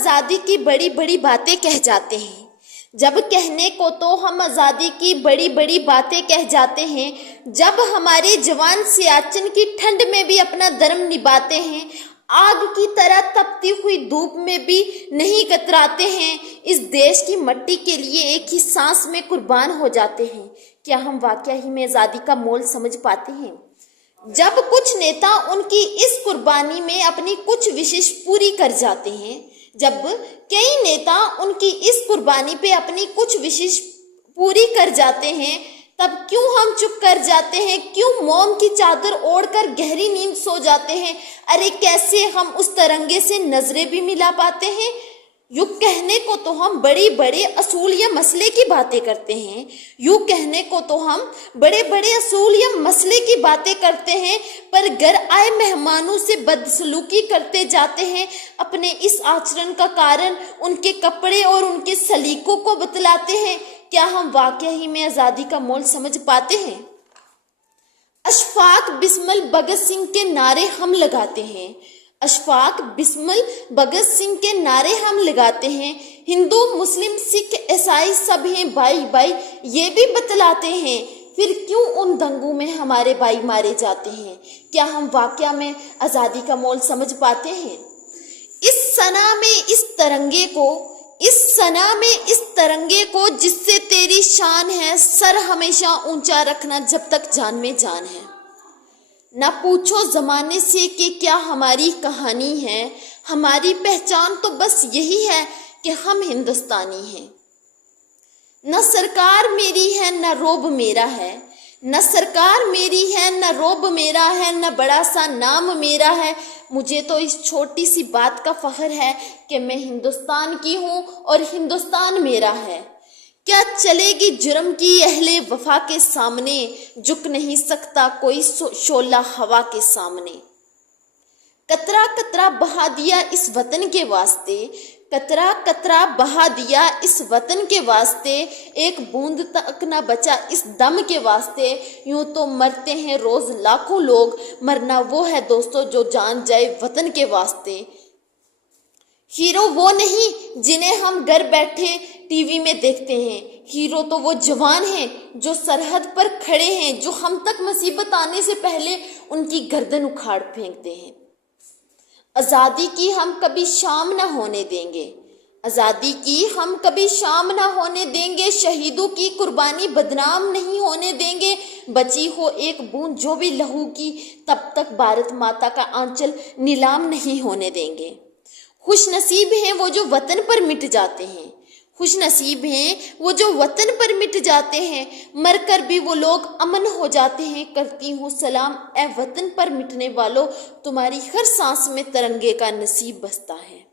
आज़ादी की बड़ी बड़ी बातें कह जाते हैं, जब कहने को तो हम आज़ादी की बड़ी बड़ी बातें कह जाते हैं, जब हमारे जवान सियाचिन की ठंड में भी अपना धर्म निभाते हैं, आग की तरह तपती हुई धूप में भी नहीं कतराते हैं, इस देश की मिट्टी के लिए एक ही सांस में कुर्बान हो जाते हैं, क्या हम वाकया ही में आज़ादी का मोल समझ पाते हैं? जब कुछ नेता उनकी इस कुर्बानी में अपनी कुछ विशेष पूरी कर जाते हैं, जब कई नेता उनकी इस कुर्बानी पे अपनी कुछ विशेष पूरी कर जाते हैं, तब क्यों हम चुप कर जाते हैं? क्यों मौन की चादर ओढ़कर गहरी नींद सो जाते हैं? अरे कैसे हम उस तिरंगे से नजरें भी मिला पाते हैं? यूं कहने को तो हम बड़े बड़े असूल या मसले की बातें करते हैं, यूं कहने को तो हम बड़े बड़े असूल या मसले की बातें करते हैं, पर घर आए मेहमानों से बदसलूकी करते जाते हैं। अपने इस आचरण का कारण उनके कपड़े और उनके सलीकों को बतलाते हैं। क्या हम वाकया ही में आज़ादी का मोल समझ पाते हैं? अशफाक बिस्मिल भगत सिंह के नारे हम लगाते हैं, अशफाक बिस्मिल भगत सिंह के नारे हम लगाते हैं। हिंदू मुस्लिम सिख ईसाई सब हैं भाई भाई ये भी बतलाते हैं, फिर क्यों उन दंगों में हमारे भाई मारे जाते हैं? क्या हम वाकया में आज़ादी का मोल समझ पाते हैं? इस सना में इस तिरंगे को, इस सना में इस तिरंगे को जिससे तेरी शान है, सर हमेशा ऊंचा रखना जब तक जान में जान है। ना पूछो जमाने से कि क्या हमारी कहानी है, हमारी पहचान तो बस यही है कि हम हिंदुस्तानी हैं। न सरकार मेरी है न रोब मेरा है, न सरकार मेरी है न रोब मेरा है, न बड़ा सा नाम मेरा है। मुझे तो इस छोटी सी बात का फख्र है कि मैं हिंदुस्तान की हूँ और हिंदुस्तान मेरा है। क्या चलेगी जुर्म की अहले वफा के सामने, झुक नहीं सकता कोई शोला हवा के सामने। कतरा कतरा बहा दिया इस वतन के वास्ते, कतरा कतरा बहा दिया इस वतन के वास्ते, एक बूंद तक न बचा इस दम के वास्ते। यूं तो मरते हैं रोज लाखों लोग, मरना वो है दोस्तों जो जान जाए वतन के वास्ते। हीरो वो नहीं जिन्हें हम घर बैठे टीवी में देखते हैं, हीरो तो वो जवान हैं जो सरहद पर खड़े हैं, जो हम तक मुसीबत आने से पहले उनकी गर्दन उखाड़ फेंकते हैं। आज़ादी की हम कभी शाम ना होने देंगे, आज़ादी की हम कभी शाम ना होने देंगे, शहीदों की कुर्बानी बदनाम नहीं होने देंगे। बची हो एक बूंद जो भी लहू की, तब तक भारत माता का आंचल नीलाम नहीं होने देंगे। खुश नसीब हैं वो जो वतन पर मिट जाते हैं, खुश नसीब हैं वो जो वतन पर मिट जाते हैं, मरकर भी वो लोग अमन हो जाते हैं। करती हूँ सलाम ए वतन पर मिटने वालों, तुम्हारी हर सांस में तिरंगे का नसीब बसता है।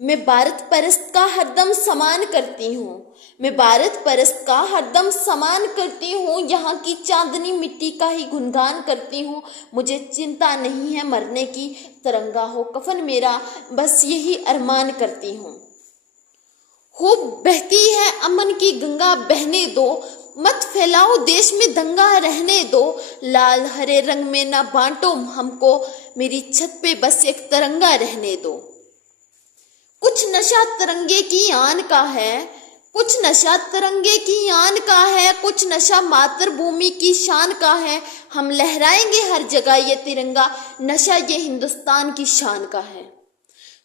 मैं भारत परस्त का हरदम सम्मान करती हूँ, मैं भारत परस्त का हरदम सम्मान करती हूँ, यहाँ की चांदनी मिट्टी का ही गुणगान करती हूँ। मुझे चिंता नहीं है मरने की, तिरंगा हो कफन मेरा, बस यही अरमान करती हूँ। खूब बहती है अमन की गंगा बहने दो, मत फैलाओ देश में दंगा रहने दो। लाल हरे रंग में ना बांटो हमको, मेरी छत पे बस एक तिरंगा रहने दो। कुछ नशा तिरंगे की आन का है, कुछ नशा तिरंगे की आन का है, कुछ नशा मातृभूमि की शान का है। हम लहराएंगे हर जगह ये तिरंगा, नशा ये हिंदुस्तान की शान का है।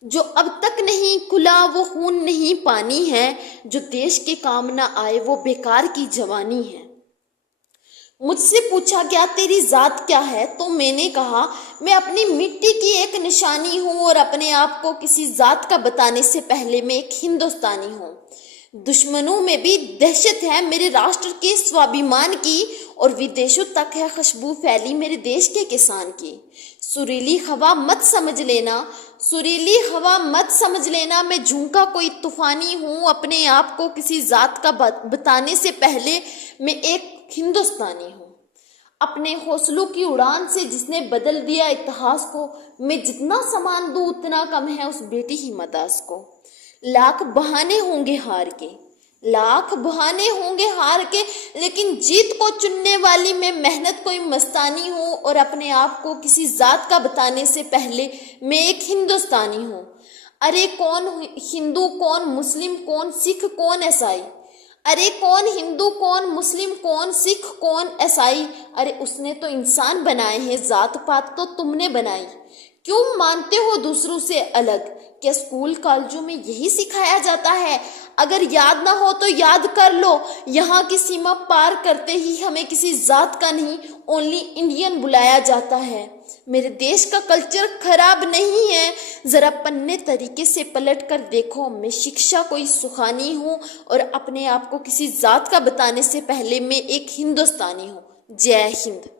जो अब तक नहीं खुला वो खून नहीं पानी है, जो देश के काम ना आए वो बेकार की जवानी है। मुझसे पूछा गया तेरी जात क्या है, तो मैंने कहा मैं अपनी मिट्टी की एक निशानी हूँ, और अपने आप को किसी जात का बताने से पहले मैं एक हिंदुस्तानी हूँ। दुश्मनों में भी दहशत है मेरे राष्ट्र के स्वाभिमान की, और विदेशों तक है खुशबू फैली मेरे देश के किसान की। सुरीली हवा मत समझ लेना, सुरीली हवा मत समझ लेना, मैं झूंका कोई तूफानी हूँ। अपने आप को किसी जात का बताने से पहले मैं एक हिंदुस्तानी हूँ। अपने हौसलों की उड़ान से जिसने बदल दिया इतिहास को, मैं जितना सामान दूँ उतना कम है उस बेटी ही मदास को। लाख बहाने होंगे हार के, लाख बहाने होंगे हार के, लेकिन जीत को चुनने वाली मैं मेहनत कोई मस्तानी हूँ, और अपने आप को किसी जात का बताने से पहले मैं एक हिंदुस्तानी हूँ। अरे कौन हिंदू, कौन मुस्लिम, कौन सिख, कौन ईसाई। अरे कौन हिंदू, कौन मुस्लिम, कौन सिख, कौन ईसाई। अरे उसने तो इंसान बनाए हैं, जात पात तो तुमने बनाई। क्यों मानते हो दूसरों से अलग। क्या स्कूल कॉलेजों में यही सिखाया जाता है। अगर याद ना हो तो याद कर लो, यहाँ की सीमा पार करते ही हमें किसी जात का नहीं, ओनली इंडियन बुलाया जाता है। मेरे देश का कल्चर खराब नहीं है, जरा पन्ने तरीके से पलट कर देखो। मैं शिक्षा कोई सुखानी हूँ और अपने आप को किसी जात का बताने से पहले मैं एक हिंदुस्तानी हूँ। जय हिंद।